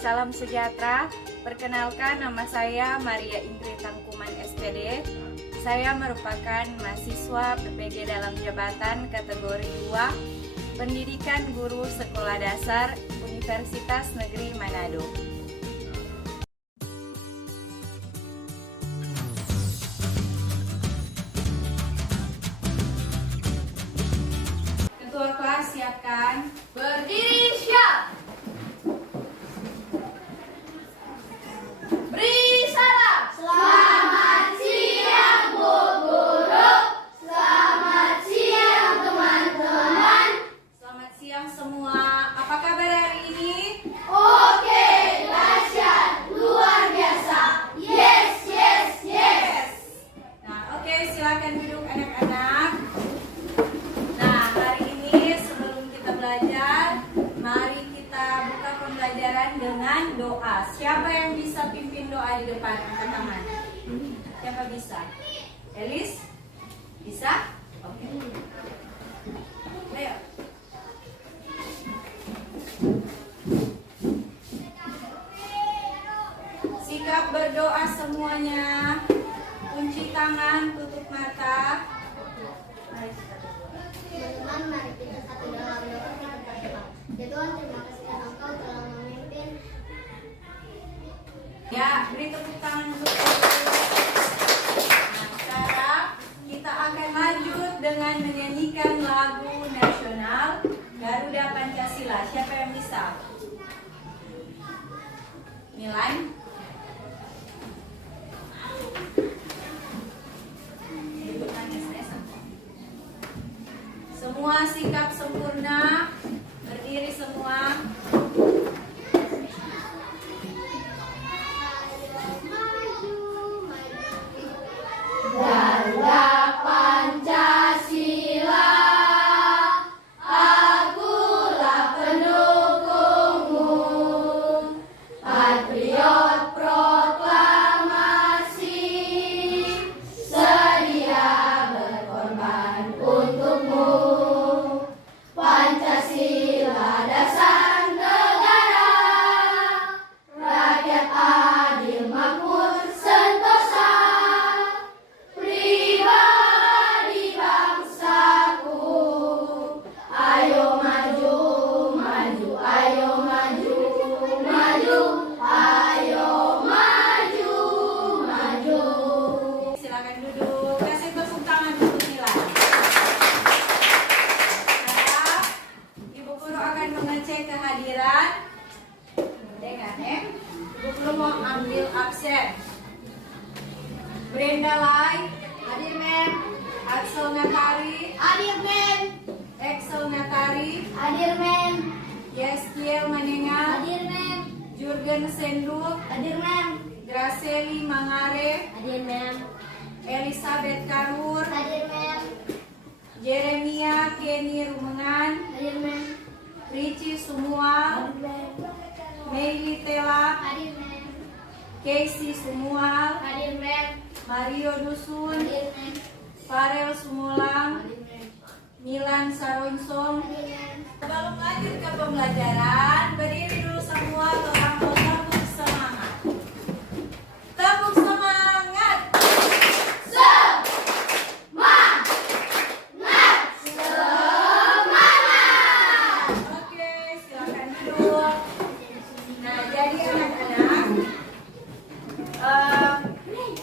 Salam sejahtera, perkenalkan nama saya Maria Ingrid Tangkuman SPD. Saya merupakan mahasiswa PPG dalam jabatan kategori 2, Pendidikan Guru Sekolah Dasar Universitas Negeri Manado. Ketua kelas siapkan. Berdiri siap. Beri salam. Selamat siang Bu Guru. Selamat siang teman-teman. Selamat siang semua. Apa kabar hari ini? Oke, dahsyat, luar biasa. Yes, yes, yes. Nah, oke, silakan duduk anak-anak. Nah, hari ini sebelum kita belajar, mari kita buka pembelajaran dengan doa. Siapa yang bisa pimpin doa di depan? Angkat tangan. Siapa bisa? Elis? Bisa? Oke. Ayo. Sikap berdoa semuanya. Kunci tangan, tutup mata. Mari kita berdoa. Teman-teman, mari kita satu dalam doa kita berdoa. Ya Tuhan, terima kasih karena Engkau telah memimpin. Ya, beri tepuk tangan untuk Nah, sekarang kita akan lanjut dengan menyanyikan lagu nasional Garuda Pancasila. Siapa yang bisa? Milan? Semua sikap sempurna, berdiri semua. Garuda Pancasila, akulah pendukungmu, patriot proklamasi, sedia berkorban untukmu. Pancasila dasar negara, rakyat adil makmur sentosa, pribadi bangsaku. Ayo maju, maju, ayo maju, maju, ayo maju, maju. Silakan duduk. Kasih tepuk tangan untuk Milan. Sekarang Ibu Guru akan mengecek kehadiran. Dengan Ibu Guru mau ambil absen. Brenda Lai, Hadir mem, Axel Natari, hadir mem, Axel Natari, hadir mem, Yestiel Manenga, hadir mem, Jurgen Senduk, hadir mem, Graceli Mangare, hadir mem, Elizabeth Karur, hadir mem, Jeremia Kenny Rumengan, hadir mem, Richie Sumual, hadir mem, Meili Tela, hadir mem, Casey Sumual, hadir mem, Mario Dusun, hadir mem, Farel Sumulang, hadir mem, Milan Saronsong. hadir mem. Sebelum lanjut ke pembelajaran, berdiri dulu semua atau tepuk semangat. Tepuk semangat. Oke, silakan duduk. Nah, jadi anak-anak,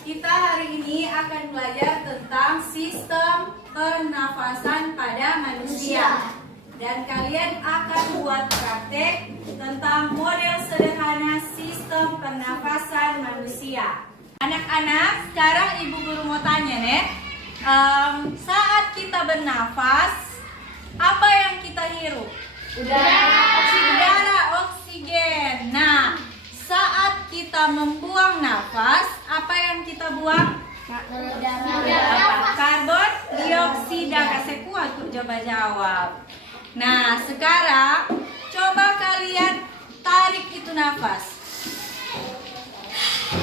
kita hari ini akan belajar tentang sistem pernafasan pada manusia. Dan kalian akan buat praktek tentang model sederhana sistem pernafasan manusia. Anak-anak, sekarang Ibu Guru mau tanya nih, saat kita bernafas, apa yang kita hirup? Udara, oksigen. Nah, saat kita membuang nafas, apa yang kita buang? Karbon dioksida. Kasih kuat untuk jawab. Nah, sekarang coba kalian tarik itu nafas.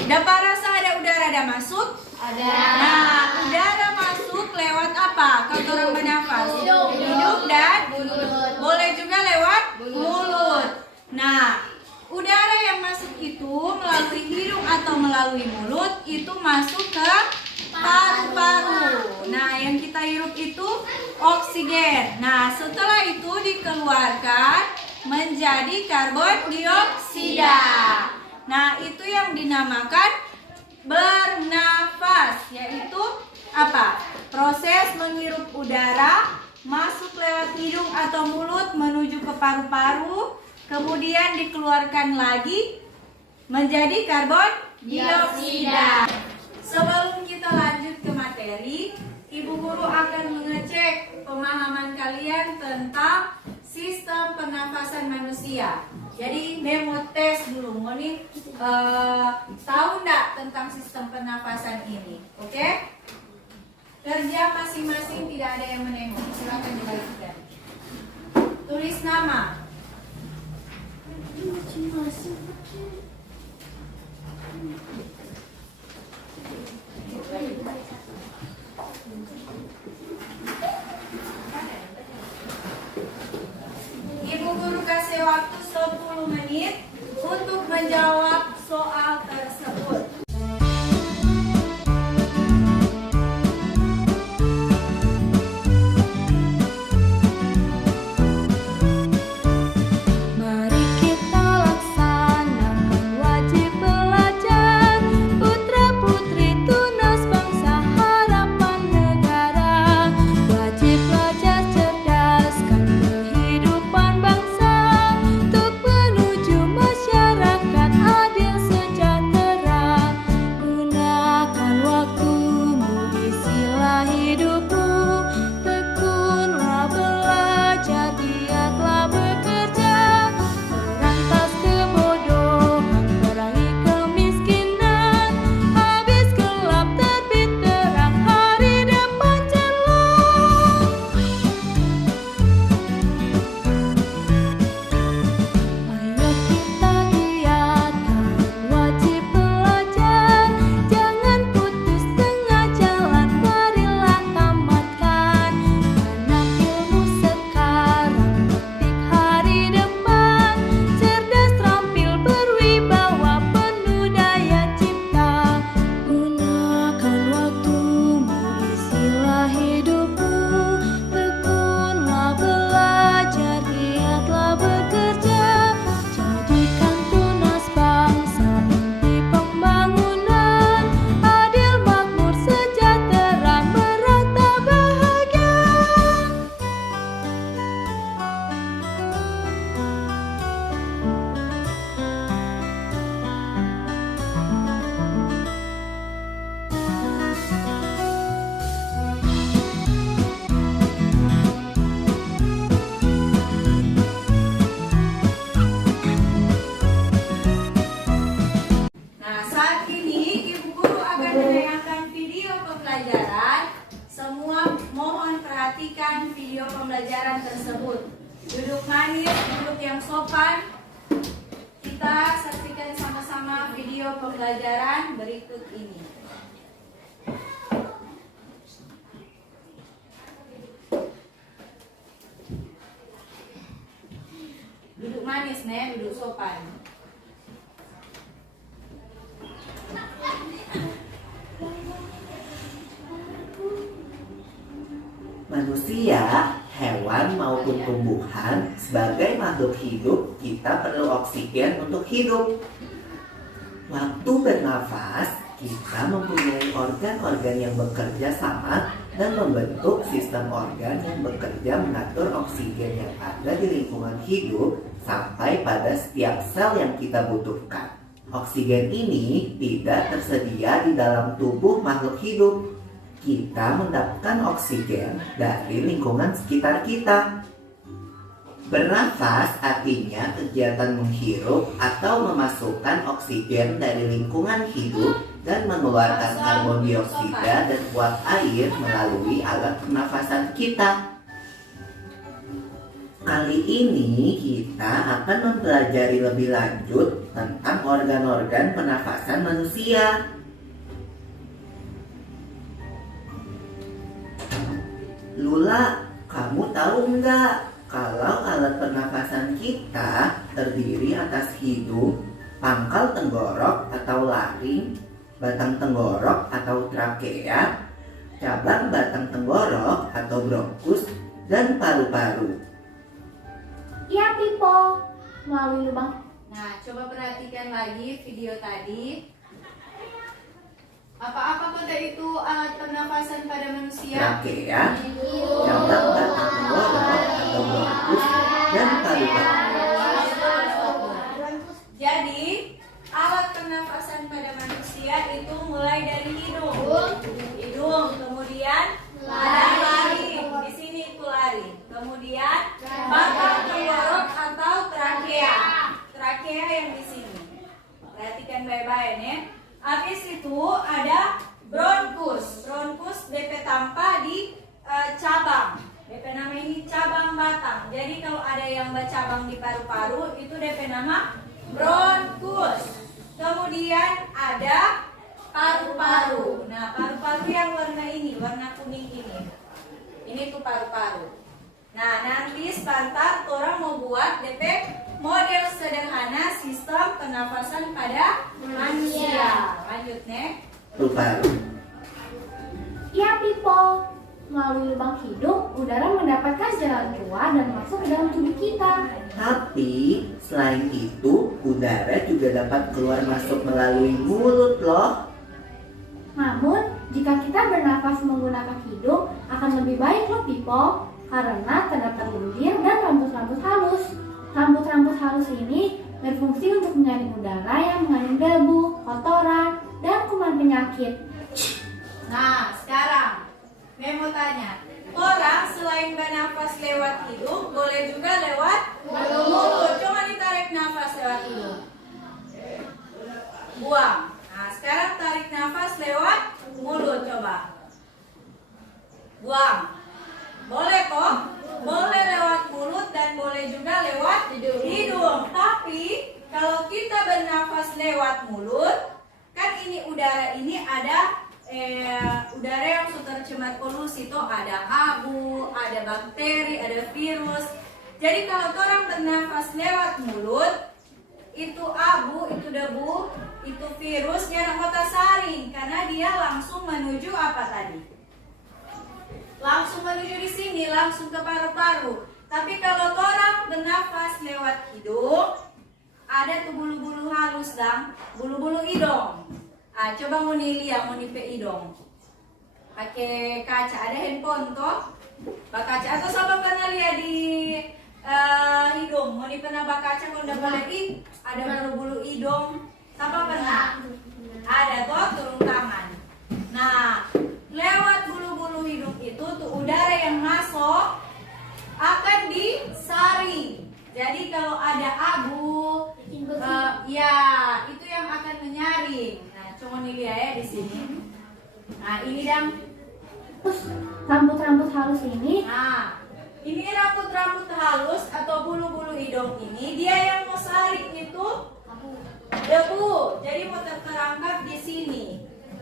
Dapat rasa ada udara ada masuk? Ada. Nah, udara masuk lewat apa? Kalau orang bernafas, hidung dan mulut. boleh juga lewat mulut. Nah, udara yang itu melalui hidung atau melalui mulut itu masuk ke paru-paru. Nah, yang kita hirup itu oksigen. Nah, setelah itu dikeluarkan menjadi karbon dioksida. Nah, itu yang dinamakan bernafas, yaitu apa? Proses menghirup udara masuk lewat hidung atau mulut menuju ke paru-paru, kemudian dikeluarkan lagi menjadi karbon dioksida. Sebelum kita lanjut ke materi, Ibu Guru akan mengecek pemahaman kalian tentang sistem pernafasan manusia. Jadi memo tes dulu, Moni tahu enggak tentang sistem pernafasan ini? Oke? Kerja masing-masing, tidak ada yang menengok. Silakan dibagikan. Tulis nama. Ibu Guru kasih waktu 10 menit untuk menjawab soal tersebut. Perhatikan video pembelajaran tersebut. Duduk manis, duduk yang sopan. Kita saksikan sama-sama video pembelajaran berikut ini. Duduk manis, Nek, duduk sopan. Manusia, hewan maupun tumbuhan, sebagai makhluk hidup, kita perlu oksigen untuk hidup. Waktu bernafas, kita mempunyai organ-organ yang bekerja sama dan membentuk sistem organ yang bekerja mengatur oksigen yang ada di lingkungan hidup sampai pada setiap sel yang kita butuhkan. Oksigen ini tidak tersedia di dalam tubuh makhluk hidup. Kita mendapatkan oksigen dari lingkungan sekitar kita. Bernafas artinya kegiatan menghirup atau memasukkan oksigen dari lingkungan hidup dan mengeluarkan karbon dioksida dan uap air melalui alat pernafasan kita. Kali ini kita akan mempelajari lebih lanjut tentang organ-organ pernafasan manusia. Lula, kamu tahu nggak kalau alat pernafasan kita terdiri atas hidung, pangkal tenggorok atau laring, batang tenggorok atau trakea, cabang batang tenggorok atau bronkus, dan paru-paru. Iya, Pipo. Melalui lubang. Nah, coba perhatikan lagi video tadi. Apa-apa kata itu alat pernafasan pada manusia? Trakea, cabang batang tenggorok atau bronkus, dan paru-paru. Jadi, alat pernafasan pada manusia itu mulai dari hidung. Hidung, kemudian ada laring. Di sini itu laring. Kemudian batang tenggorok atau trakea. Trakea yang di sini. Perhatikan baik-baik ya. Habis itu ada bronkus. Bronkus DP tanpa di cabang. DP nama ini cabang batang. Jadi kalau ada yang bercabang di paru-paru itu DP nama bronkus. Kemudian ada paru-paru. Nah, paru-paru yang warna ini, warna kuning ini. Ini tuh paru-paru. Nah, nanti sebentar orang mau buat DP model sederhana sistem pernafasan pada manusia. Lanjut, Nek. Paru-paru. Iya, Pipo. Melalui lubang hidung, udara mendapatkan jalan keluar dan masuk ke dalam tubuh kita. Tapi selain itu, udara juga dapat keluar masuk melalui mulut loh. Namun, jika kita bernafas menggunakan hidung, akan lebih baik loh, Pipo. Karena terdapat lendir dan rambut-rambut halus. Rambut-rambut halus ini berfungsi untuk menyaring udara yang mengandung debu, kotoran, dan kuman penyakit. Nah, sekarang Memo tanya, orang selain bernafas lewat hidung, boleh juga lewat mulut. Coba ditarik nafas lewat hidung. Buang. Nah, sekarang tarik nafas lewat mulut, coba. Buang. Boleh kok? Boleh lewat mulut dan boleh juga lewat hidung. Tapi kalau kita bernafas lewat mulut, kan ini udara ini ada udara yang sudah tercemar polusi itu ada abu, ada bakteri, ada virus. Jadi kalau orang bernafas lewat mulut, itu abu, itu debu, itu virus dia nak kota saring karena dia langsung menuju apa tadi? Langsung menuju di sini, langsung ke paru-paru. Tapi kalau orang bernafas lewat hidung, ada tuh bulu-bulu halus dan bulu-bulu hidung. Coba mau lihat, mau nipe hidung. Pakai kaca, ada handphone toh? Kaca atau sama pernah lihat di hidung? Mau pernah kaca kalau udah balik ada bulu-bulu hidung. Siapa pernah? Ada toh, turun tangan. Nah, lewat bulu-bulu hidung itu tuh udara yang masuk akan disaring. Jadi kalau ada abu, ya itu yang akan menyaring. Cuma dilihat ya di sini. Nah, ini dan Rambut-rambut halus ini. Nah, ini rambut-rambut halus atau bulu-bulu hidung ini dia yang mau saring itu debu. Jadi mau terperangkap di sini.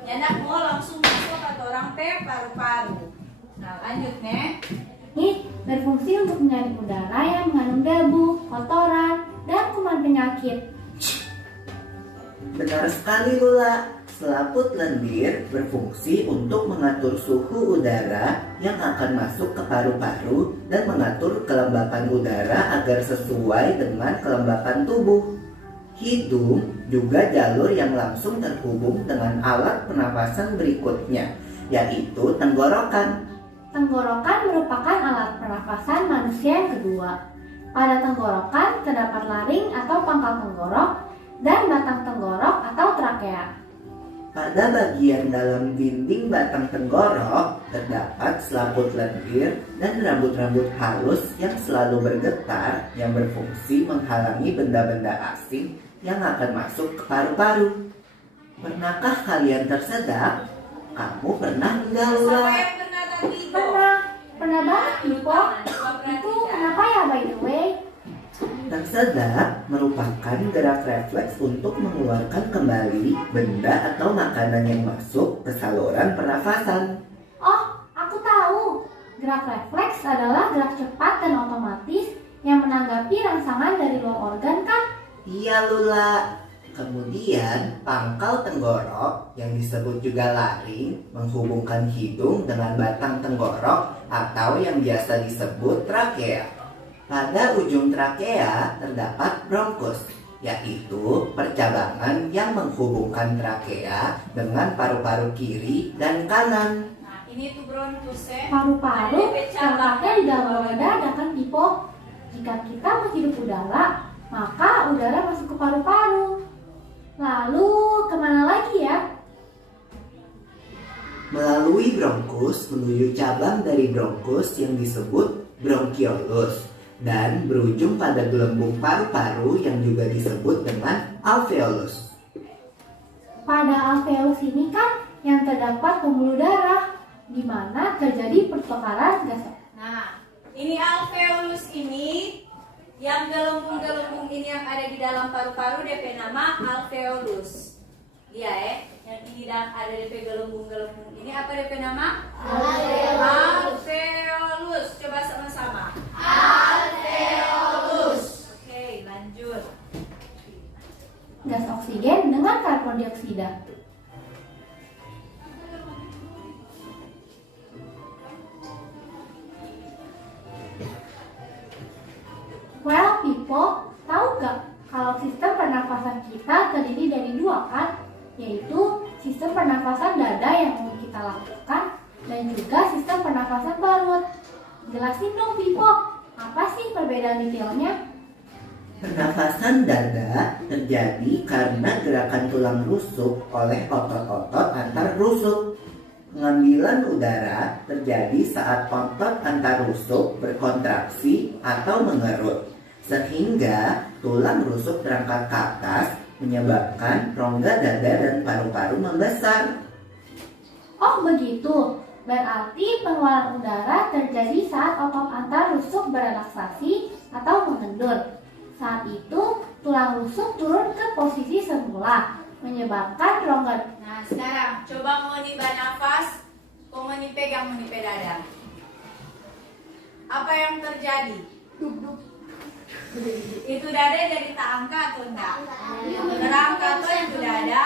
Jadi mau langsung masuk atau orang paru-paru. Nah, lanjut nih. Ini berfungsi untuk menyaring udara yang mengandung debu, kotoran, dan kuman penyakit. Benar sekali Lula, selaput lendir berfungsi untuk mengatur suhu udara yang akan masuk ke paru-paru dan mengatur kelembapan udara agar sesuai dengan kelembapan tubuh. Hidung juga jalur yang langsung terhubung dengan alat pernapasan berikutnya, yaitu tenggorokan. Tenggorokan merupakan alat pernafasan manusia yang kedua. Pada tenggorokan terdapat laring atau pangkal tenggorok dan batang tenggorok atau trakea. Pada bagian dalam dinding batang tenggorok terdapat selaput lendir dan rambut-rambut halus yang selalu bergetar yang berfungsi menghalangi benda-benda asing yang akan masuk ke paru-paru. Pernahkah kalian tersedak? Kamu pernah enggak, Siapa Lula? yang pernah tadi? Pernah banget, Pipo. Itu kenapa ya, by the way? Tersedak merupakan gerak refleks untuk mengeluarkan kembali benda atau makanan yang masuk ke saluran pernafasan. Oh, aku tahu. Gerak refleks adalah gerak cepat dan otomatis yang menanggapi rangsangan dari luar organ kan? Iya Lula, Kemudian pangkal tenggorok yang disebut juga laring menghubungkan hidung dengan batang tenggorok atau yang biasa disebut trakea. Pada ujung trakea terdapat bronkus, yaitu percabangan yang menghubungkan trakea dengan paru-paru kiri dan kanan. Nah, ini tuh bronkus ya. Paru-paru Ada cabang. terletaknya di dalam rongga dada kan Pipo. Jika kita menghirup udara, maka udara masuk ke paru-paru. Lalu kemana lagi ya? Melalui bronkus menuju cabang dari bronkus yang disebut bronkiolus dan berujung pada gelembung paru-paru yang juga disebut dengan alveolus. Pada alveolus ini kan yang terdapat pembuluh darah, di mana terjadi pertukaran gas. Nah, ini alveolus ini, yang gelembung-gelembung ini yang ada di dalam paru-paru DP nama alveolus. Iya yang ini dan ada DP gelembung-gelembung ini apa DP nama? Alveolus. Coba sama-sama. Alveolus. Oke, lanjut. Gas oksigen dengan karbon dioksida. Well, Pipo, tahu gak kalau sistem pernafasan kita terdiri dari dua kan? Yaitu sistem pernafasan dada yang mau kita lakukan dan juga sistem pernafasan parut. Jelasin dong Pipo, apa sih perbedaan detailnya? Pernafasan dada terjadi karena gerakan tulang rusuk oleh otot-otot antar rusuk. Pengambilan udara terjadi saat otot antar rusuk berkontraksi atau mengerut, sehingga tulang rusuk terangkat ke atas menyebabkan rongga dada dan paru-paru membesar. Oh begitu, berarti pengeluaran udara terjadi saat otot antar rusuk berelaksasi atau mengendur. Saat itu, tulang rusuk turun ke posisi semula, menyebabkan rongga. Nah, sekarang coba mau nafas, mau pegang mau dada. Apa yang terjadi? Itu dada jadi tak angkat atau enggak? Terangkat tuh itu dada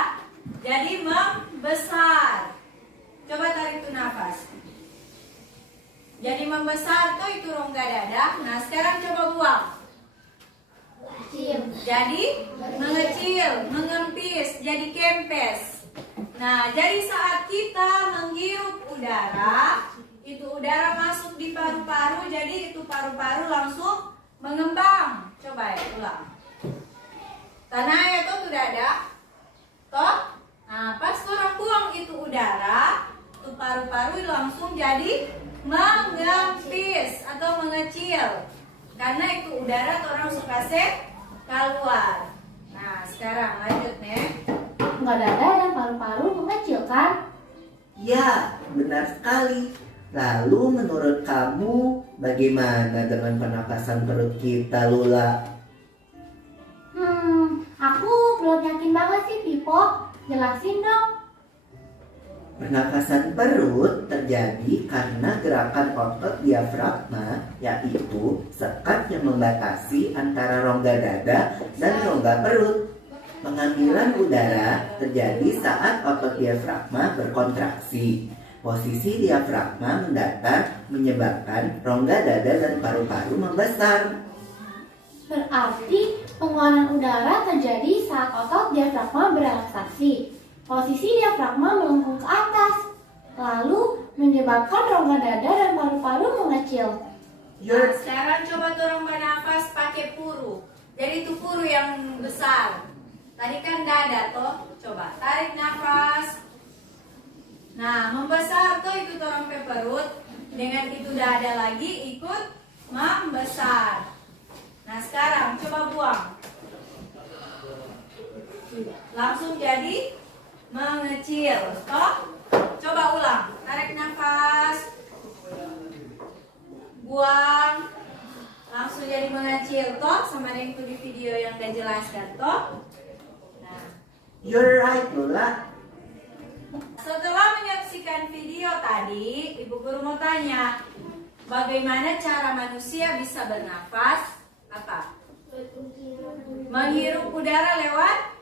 jadi membesar. Coba tarik tuh nafas. Jadi membesar tuh itu rongga dada. Nah, sekarang coba buang. Jadi mengecil, mengempis, jadi kempes. Nah, jadi saat kita menghirup udara, itu udara masuk di paru-paru, jadi itu paru-paru langsung mengembang. Coba ya, ulang. Tanah ya tuh dada. Toh? Nah, pas orang buang itu udara, itu paru-paru langsung jadi mengempis atau mengecil. Karena itu udara tuh orang suka keluar. Nah, sekarang lanjut nih. Rongga dada dan paru-paru mengecil kan? Ya, benar sekali. Lalu menurut kamu bagaimana dengan pernapasan perut kita, Lula? Aku belum yakin banget sih Pipo. Jelasin dong. Pernapasan perut terjadi karena gerakan otot diafragma, yaitu sekat yang membatasi antara rongga dada dan rongga perut. Pengambilan udara terjadi saat otot diafragma berkontraksi. Posisi diafragma mendatar menyebabkan rongga dada dan paru-paru membesar. Berarti pengeluaran udara terjadi saat otot diafragma berelaksasi. Posisi diafragma melengkung ke atas, lalu menyebabkan rongga dada dan paru-paru mengecil. Nah, sekarang coba dorong bernafas pakai puru. Jadi itu puru yang besar. Tadi kan dada toh. Coba tarik nafas. Nah, membesar tuh itu dorong ke perut. Dengan itu dada lagi ikut membesar. Nah, sekarang coba buang. Langsung jadi mengecil. Toh? Coba ulang. Tarik nafas. Buang. Langsung jadi mengecil. Toh? Sama yang itu di video yang udah jelaskan. Toh? Nah. You're right, Lula. Setelah menyaksikan video tadi, Ibu Guru mau tanya, bagaimana cara manusia bisa bernafas? Apa? Menghirup udara lewat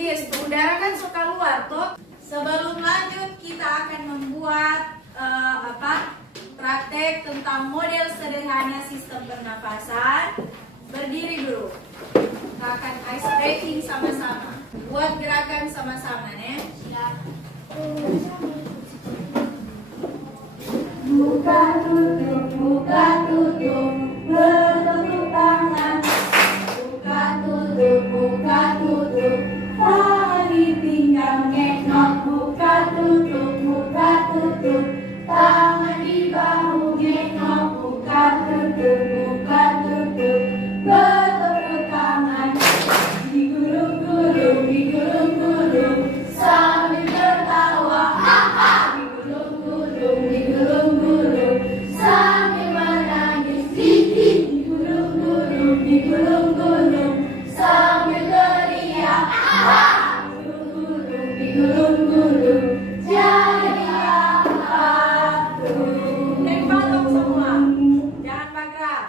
Tis, udara kan suka luar tuh. Sebelum lanjut kita akan membuat praktek tentang model sederhana sistem pernafasan. Berdiri dulu. Kita akan ice breaking sama-sama. Buat gerakan sama-sama nih. Buka tutup, bertepuk tangan. Buka tutup, tangan di pinggang ngeknok. Buka tutup, tangan di bahu ngeknok. Buka tutup, bertepuk tangan. Digulung-gulung, sambil tertawa. Digulung-gulung, sambil menangis. Digulung-gulung, sambil teriak. Digulung-gulung, jadi aku. Naik patok semua, jangan bergerak.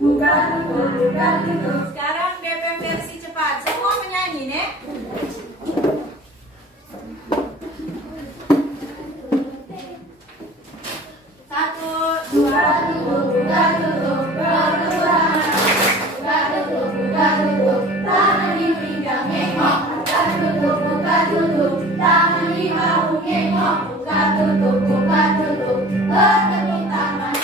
Buka tutup. Sekarang DP versi cepat. Semua menyanyi nih. 1, 2, 3. Tangan di pinggang ngekok. Buka tutup, tangan di bahu ngekok. Buka tutup, bertepuk tangan.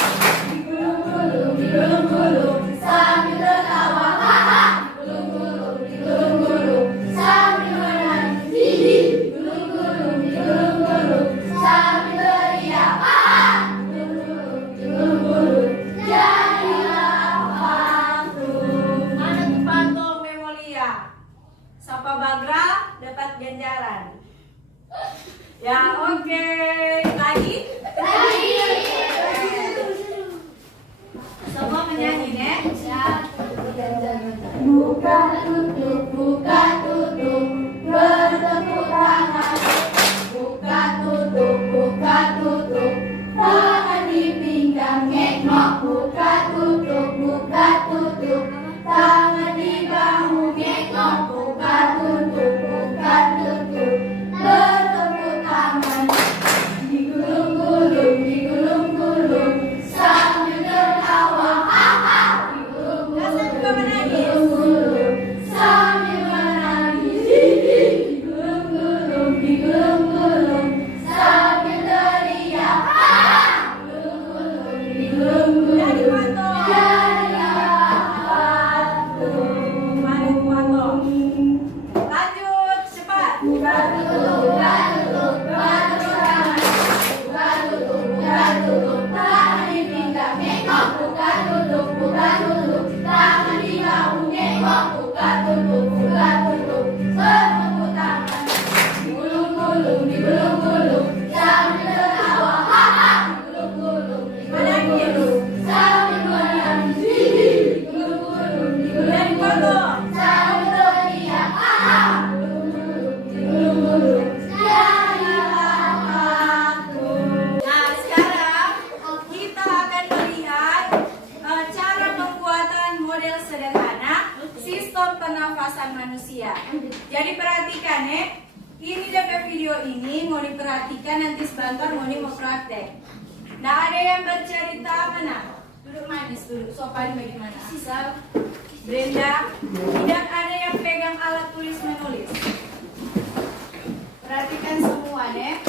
Digulung-gulung, sambil tertawa. Digulung-gulung, sambil menangis. Digulung-gulung, sambil teriak. Digulung-gulung, jadilah patung. Mana tuh patung Memolia? Sapa Bagra dapat ganjaran. Ya, oke. Lagi? Semua menyanyi nih. Buka tutup, bertepuk tangan. Buka tutup, tangan di pinggang ngeknok. Buka tutup, tangan di bahu ngeknok. Buka tutup, bertepuk tangan. Digulung-gulung, sambil tertawa. Digulung-gulung, sambil menangis. Digulung-gulung, sambil teriak. Digulung-gulung, jadilah patung. Lanjut, cepat. Buka tutup, tangan. Tangan di pinggang ngekok. Buka tutup, tangan di bahu ngekok. Buka tutup, bertepuk tangan. Digulung-gulung, sambil tertawa. Digulung-gulung, sambil menangis. Digulung-gulung, sambil teriak. Digulung-gulung, jadilah patung. Nah, sekarang kita akan melihat cara pembuatan model sederhana sistem pernafasan manusia. Jadi perhatikan ya. Ini DP video ini mau diperhatikan, nanti sebentar mau praktek. Nah, ada yang bercerita mana? Duduk manis, duduk sopan bagaimana? Sisa Brenda. Tidak ada yang pegang alat tulis menulis. Perhatikan semua deh.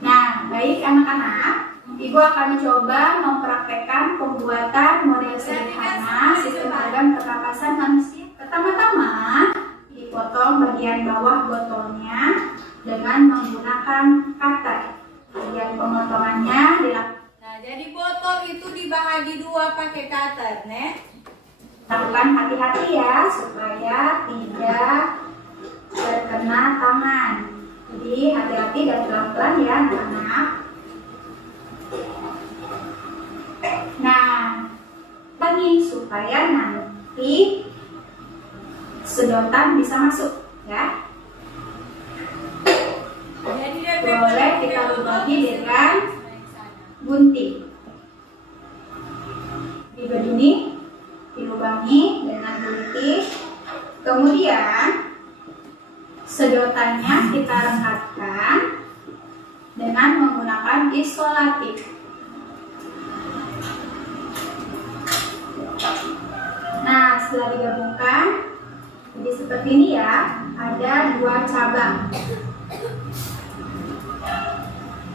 Nah, baik anak-anak, Ibu akan coba mempraktekkan pembuatan model sederhana sistem organ pernapasan manusia. Pertama-tama, dipotong bagian bawah botolnya dengan menggunakan cutter. Bagian pemotongannya dilakukan. Nah, jadi botol itu dibagi dua pakai cutter, nih. Lakukan hati-hati ya, supaya tidak terkena tangan. Jadi hati-hati dan pelan-pelan ya anak-anak. Nah, lagi supaya nanti sedotan bisa masuk ya. Boleh kita lubagi dengan gunting. Begini, dilubangi dengan gunting. Kemudian sedotan sedotannya kita rekatkan dengan menggunakan isolatif. Nah, setelah digabungkan, jadi seperti ini ya, ada 2 cabang.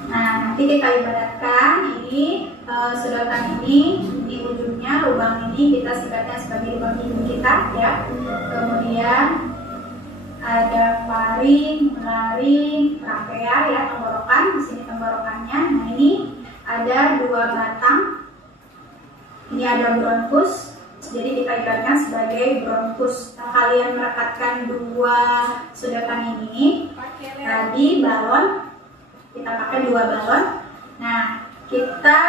Nah, nanti kita ibaratkan ini sedotan ini ujungnya lubang ini kita sifatnya sebagai lubang hidung kita ya. Kemudian ada faring, laring, trachea ya, tenggorokan. Di sini tenggorokannya. Nah, ini ada 2 batang. Ini ada bronkus. Jadi kita ibaratkan sebagai bronkus. Nah, kalian merekatkan 2 sedotan ini. Tadi balon, kita pakai 2 balon. Nah, kita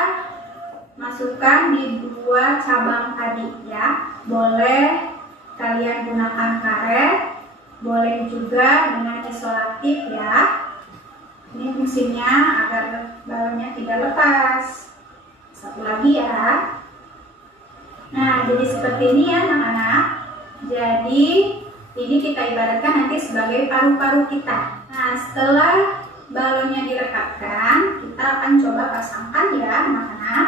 masukkan di 2 cabang tadi ya. Boleh kalian gunakan karet, boleh juga dengan isolatif ya. Ini fungsinya agar balonnya tidak lepas. Satu lagi ya. Nah, jadi seperti ini ya anak-anak. Jadi ini kita ibaratkan nanti sebagai paru-paru kita. Nah, setelah balonnya direkatkan, kita akan coba pasangkan ya anak-anak.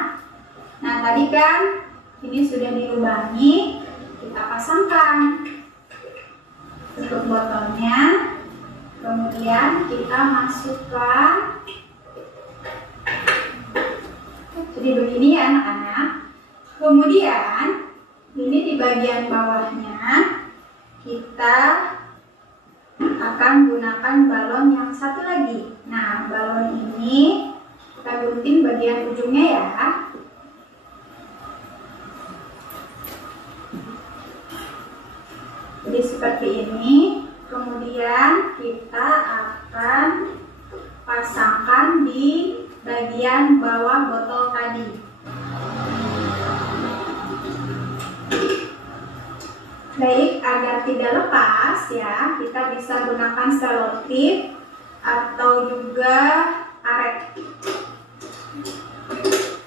Nah, tadi kan ini sudah dilubangi, kita pasangkan tutup botolnya. Kemudian kita masukkan. Jadi begini ya anak-anak. Kemudian ini di bagian bawahnya kita akan gunakan balon yang satu lagi. Nah, balon ini kita gunting bagian ujungnya ya. Jadi seperti ini. Kemudian kita akan pasangkan di bagian bawah botol tadi. Baik, agar tidak lepas ya, kita bisa gunakan selotip atau juga karet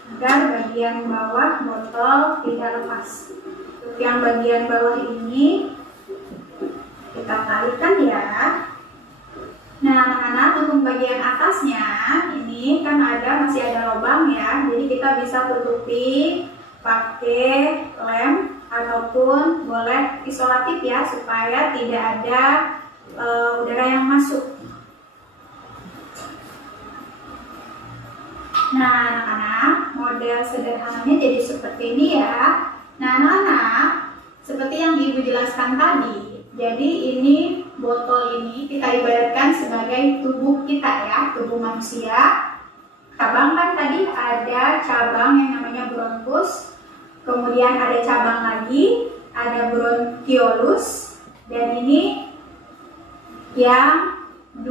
agar bagian bawah botol tidak lepas. Untuk yang bagian bawah ini kita tarikan ya. Nah, anak-anak, untuk bagian atasnya ini kan masih ada lubang ya, jadi kita bisa tutupi pakai lem ataupun boleh isolatif ya, supaya tidak ada udara yang masuk. Nah, anak-anak, model sederhananya jadi seperti ini ya. Nah, anak-anak, seperti yang Ibu jelaskan tadi, jadi ini botol ini kita ibaratkan sebagai tubuh kita ya, tubuh manusia. Cabang kan tadi ada cabang yang namanya bronkus. Kemudian ada cabang lagi, ada bronchiolus, dan ini yang 2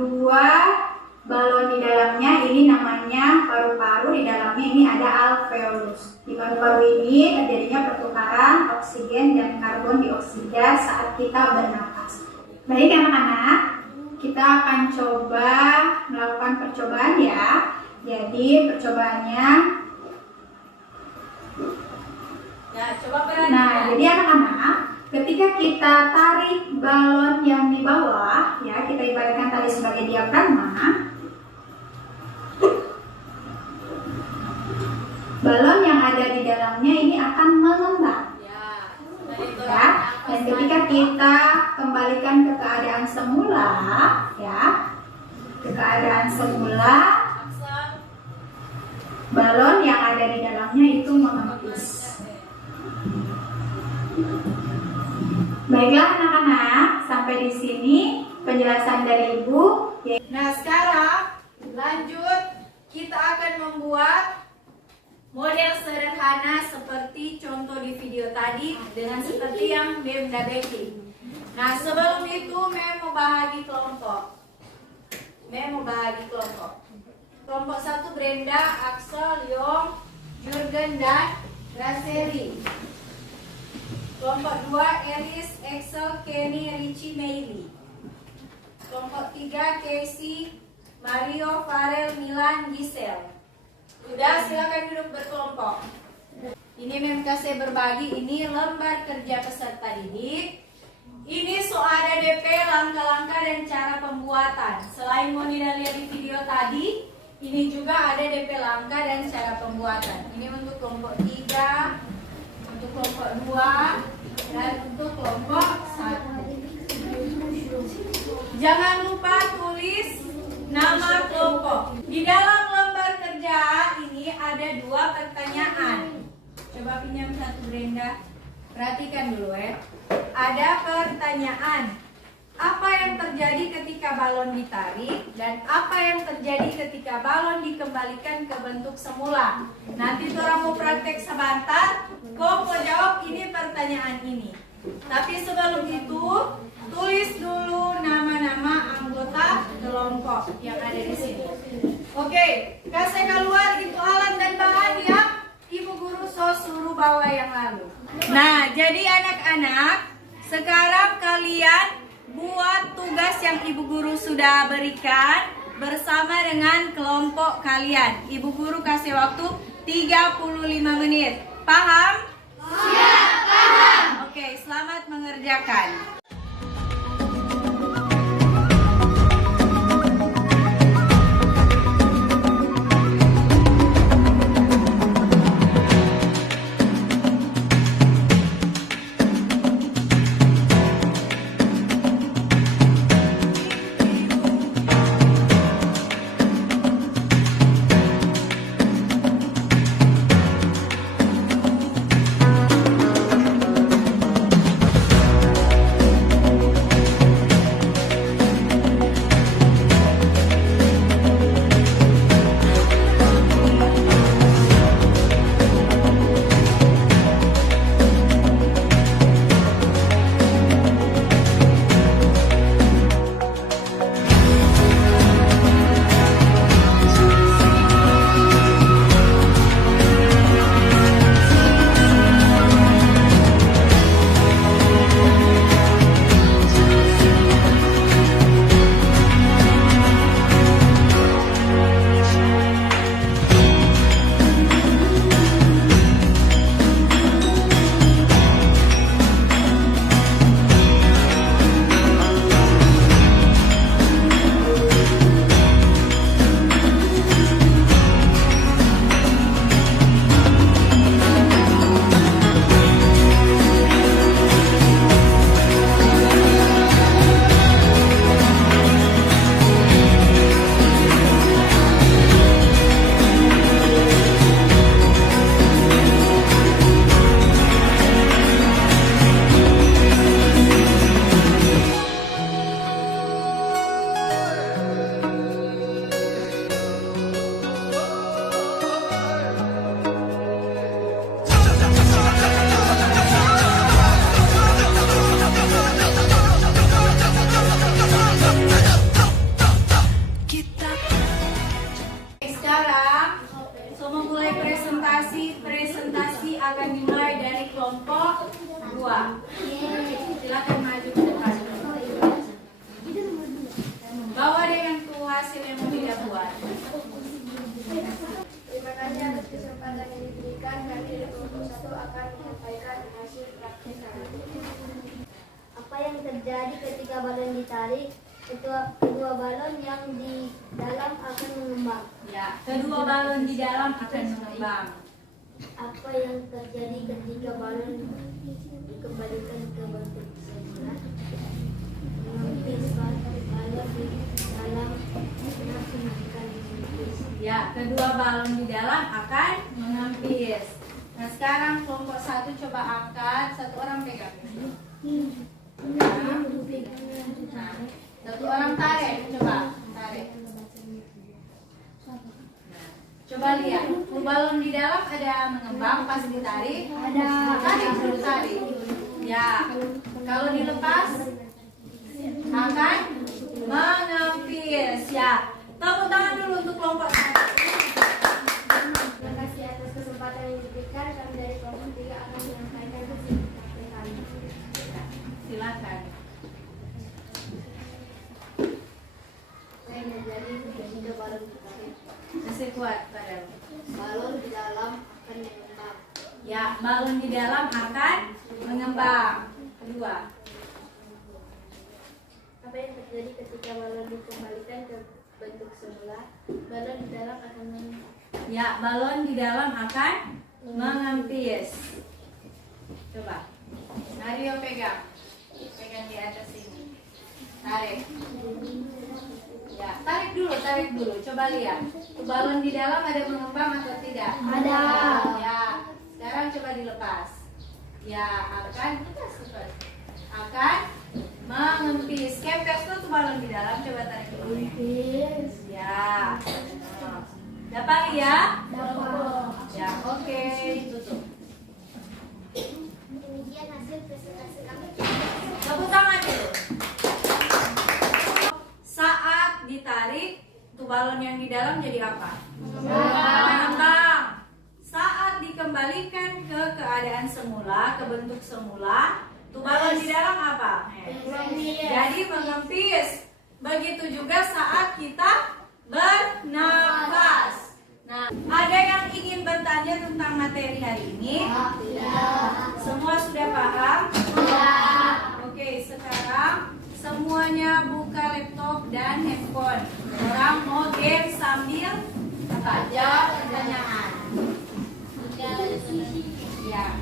balon di dalamnya ini namanya paru-paru, di dalamnya ini ada alveolus. Di paru-paru ini terjadinya pertukaran oksigen dan karbon dioksida saat kita bernapas. Baik anak-anak, kita akan coba melakukan percobaan ya. Jadi percobaannya, Ya, coba berani. nah, jadi anak-anak, ketika kita tarik balon yang di bawah, ya, kita ibaratkan tadi sebagai diagrama. Balon yang ada di dalamnya ini akan mengembang. Ya, dan ketika kita kembalikan ke keadaan semula, ya, ke keadaan semula, balon yang ada di dalamnya itu mengempis. Baiklah anak-anak, sampai di sini penjelasan dari Ibu. Nah, sekarang lanjut, kita akan membuat model sederhana seperti contoh di video tadi dengan seperti yang Bunda Becky. Nah, sebelum itu Mem mau bahagi kelompok. Kelompok 1 Brenda, Axel, Yong, Jurgen, dan Gracieli. Kelompok 2 Elis, Axel, Kenny, Richie, Meili. Kelompok 3 Casey, Mario, Farel, Milan, Giselle. Sudah, silakan duduk berkelompok. Ini Mem kasih berbagi, ini lembar kerja peserta didik. Ini ada DP, langkah-langkah dan cara pembuatan. Selain Monida lihat di video tadi, ini juga ada DP langkah dan cara pembuatan. Ini untuk kelompok 3, untuk kelompok 2, dan untuk kelompok 1. Jangan lupa tulis nama kelompok. Di dalam lembar kerja ini ada 2 pertanyaan. Coba pinjam satu Brenda. Perhatikan dulu ya. Ada pertanyaan. Apa yang terjadi ketika balon ditarik dan apa yang terjadi ketika balon dikembalikan ke bentuk semula? Nanti orang mau praktek sebentar, kau mau jawab ini pertanyaan ini. Tapi sebelum itu, tulis dulu nama-nama anggota kelompok yang ada di sini. Oke, kasih keluar itu alat dan bahan yang Ibu Guru suruh bawa yang lalu. Nah, jadi anak-anak, sekarang kalian buat tugas yang Ibu Guru sudah berikan bersama dengan kelompok kalian. Ibu Guru kasih waktu 35 menit. Paham? Siap, paham. Oke, selamat mengerjakan. Presentasi akan dimulai dari kelompok 2. Silakan maju ke depan. Bawa dengan tuh hasil yang mau tidak buat. Terima kasih atas kesempatan yang diberikan. Kami dari kelompok 1 akan menyampaikan hasil praktek kami. Apa yang terjadi ketika balon ditarik? Kedua balon yang di dalam akan mengembang. Ya, kedua balon di dalam akan mengembang. Apa yang terjadi ketika balon dikembalikan ke bentuk semula? Menepis balon di dalam menempis. Ya, kedua balon di dalam akan menempis. Nah, sekarang kelompok 1 coba angkat, satu orang pegang. Nah, satu orang tarik, coba tarik. Coba lihat, balon di dalam ada mengembang pas ditarik, ada tarik dulu tarik. Ya, kalau dilepas akan menempis. Ya, tepuk tangan dulu untuk kelompok 1. Terima kasih atas kesempatan yang diberikan. Kami dari kelompok 3 akan menyampaikan hasil praktek kami. Silakan. Saya menjadi ketika balon ditarik. Masih kuat badan. Balon di dalam akan mengembang. Ya, balon di dalam akan mengembang. Kedua. ke bentuk semula, balon di dalam akan Ya, balon di dalam akan mengempis. Coba. Nario pegang. Pegang di atas sini. Tarik. Ya, tarik dulu. Coba lihat. Tuh balon di dalam ada mengembang atau tidak? Ada. Ya, sekarang coba dilepas. Ya, akan mengempis. Kempes tuh balon di dalam. Coba tarik dulu. Ya. Dapat ya? Ya, oke. Tutup. Demikian hasil presentasi kami. Tepuk tangan dulu. Saat ditarik, tuh balon yang di dalam jadi apa? Mengembang. Saat dikembalikan ke keadaan semula, ke bentuk semula, tuh balon di dalam apa? Jadi mengempis. Begitu juga saat kita bernafas. Nah, ada yang ingin bertanya tentang materi hari ini? Semua sudah paham? Oke, sekarang semuanya buka laptop dan handphone. Orang mau game sambil apa? Jawab pertanyaan. Ya.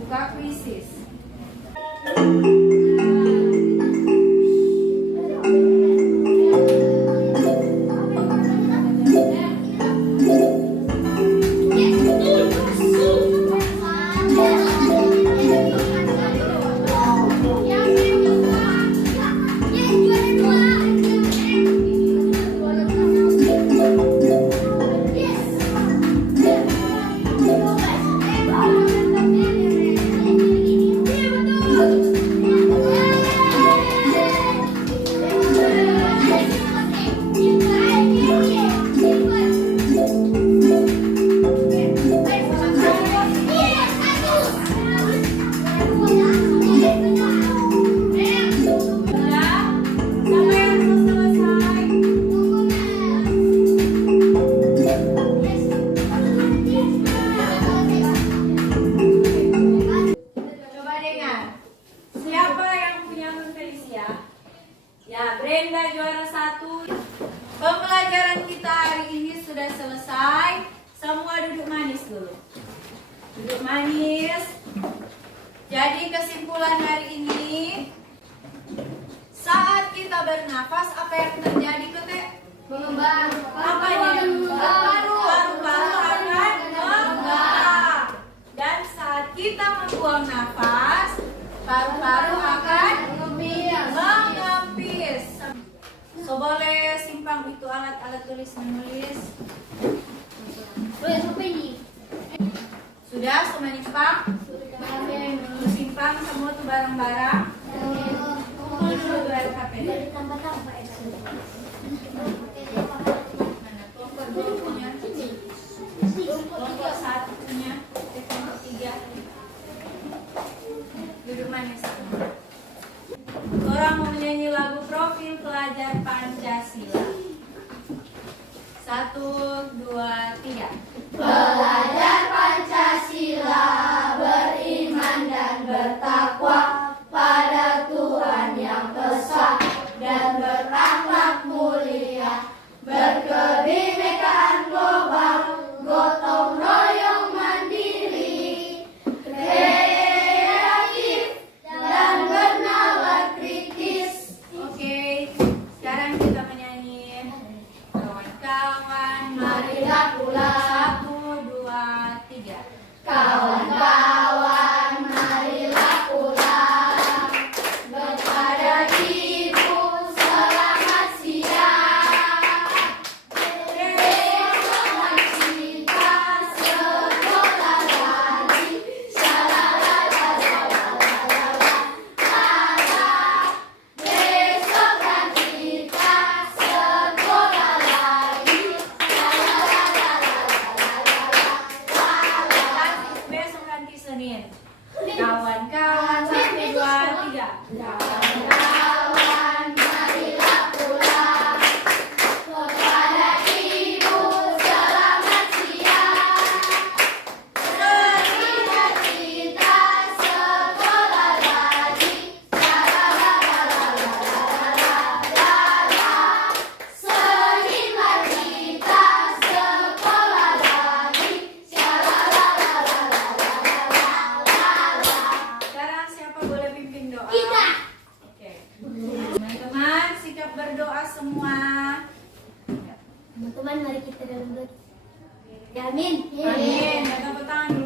Buka kuisis. Coba dengar. Siapa yang punya Nun Felicia? Ya, Brenda juara 1. Pembelajaran kita hari ini sudah selesai. Semua duduk manis dulu. Duduk manis. Jadi kesimpulan hari ini, saat kita bernafas, apa yang terjadi, Kete? Mengembang. Apanya? Paru-paru akan mengembang. Dan saat kita membuang nafas, paru-paru akan mengempis. So boleh simpang itu alat-alat tulis menulis. Sudah semua simpang? Simpang semua tuh barang-barang. Itu LKP. Mana kelompok 2 punya? Kelompok 1 punya? Kelompok 3. Duduk manis. Orang mau menyanyi lagu profil pelajar Pancasila. 1, 2, 3. Belajar Pancasila, beriman dan bertakwa pada Tuhan yang esa dan berakhlak mulia, berkebinekaan global, gotong royong mandiri, kreatif dan bernalar kritis. Oke, sekarang kita menyanyi kawan-kawan, Marilah pula 1, 2, 3. kawan-kawan. siap berdoa semua? Teman-teman, mari kita dalam doa. Ya, amin. Amin. Tepuk tangan